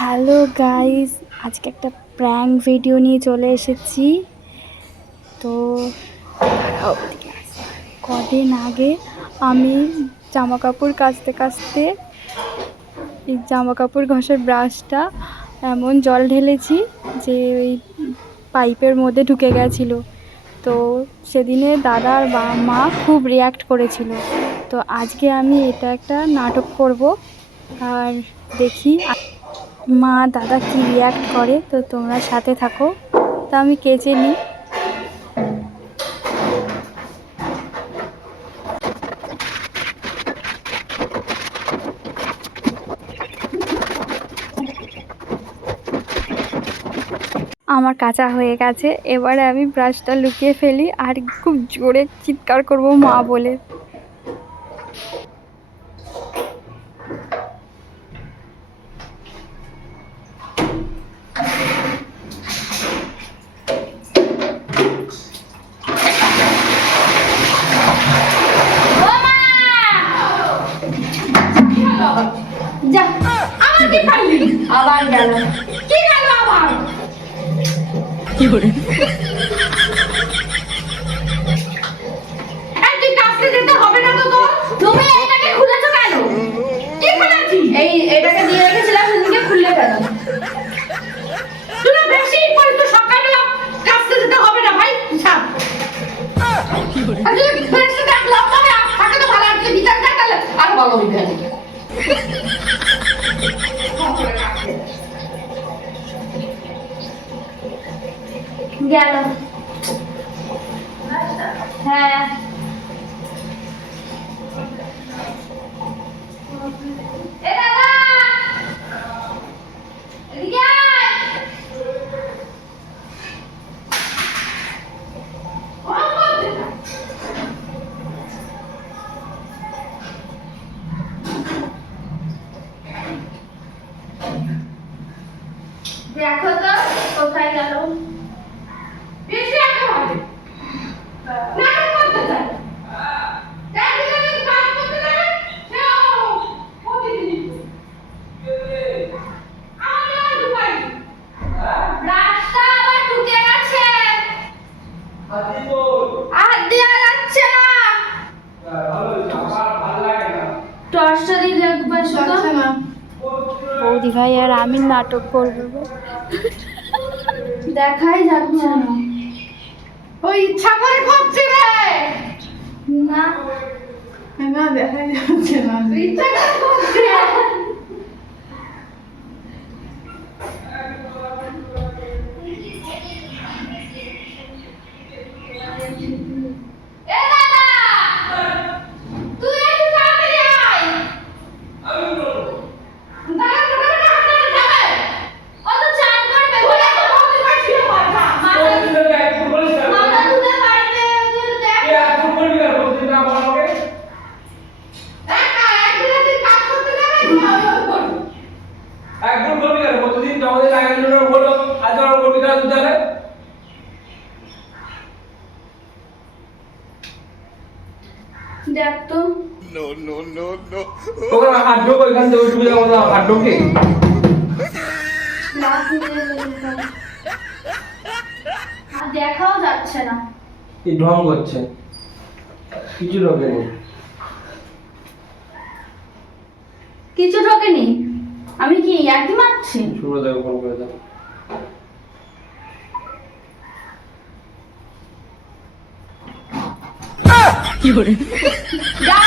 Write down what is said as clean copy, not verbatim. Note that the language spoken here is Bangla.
হ্যালো গাইস, আজকে একটা প্র্যাঙ্ক ভিডিও নিয়ে চলে এসেছি। তো কদিন আগে আমি জামা কাপড় কাচতে কাচতে এই জামা কাপড় ঘষার ব্রাশটা এমন জল ঢেলেছি যে ওই পাইপের মধ্যে ঢুকে গেছিলো। তো সেদিনে দাদা আর মা খুব রিয়্যাক্ট করেছিল। তো আজকে আমি এটা একটা নাটক করব, আর দেখি মা দাদা কি রিয়্যাক্ট করে। তো তোমরা সাথে থাকো। তা আমি কেচে নিই। আমার কাঁচা হয়ে গেছে, এবারে আমি ব্রাশটা লুকিয়ে ফেলি আর খুব জোরে চিৎকার করব মা বলে। যা আমার কি পারলি আবার গেল কি গেল আবার কি করে তুই কাছে যেতে হবে না তো তোর তুমি এটাকে খুলেছো কেন কি খুলেছি এটাকে দিয়ে রেখেছিলাম সেদিনকে খুললে কেন তুমি বেশি করে তো সকালবেলা কাছে যেতে হবে না ভাই ছাড় কি করে আরে বেশি দেখলাম তবে থাকে তো ভালো আজকে বিচার দেখালে আর ভালো হইবে গেল হ্যাঁ এ দাদা এদিকে আয় দেখো তো কোথায় গেল বেশি একটা হবে না করতে চাই কাজ করতে যাবে সেও প্রতিদিন আমার ঢুকাই রাস্তা আবার ঢুকে গেছে আর দেয়া যাচ্ছে না টর্চটা দিয়ে দেখবে শুধু বৌদি ভাই আর আমি নাটক করবো। দেখাই যাচ্ছে না ওই ইচ্ছা করে করছে রে না না দেখাই যাচ্ছে না ইচ্ছা করে করছে এ দাদা তুই একটু তাড়াতাড়ি আয় আমি দেখ তো ওখানে হাত ঢোক ওইখান থেকে উঠে যাবো হাত ঢোকে দেখাও যাচ্ছে না এই ঢং করছে কিছু ঢোকে নেই কিছু ঢোকেনি আমি কি একই মারছি শুরু দেবো ফোন করে দাও কি করে যা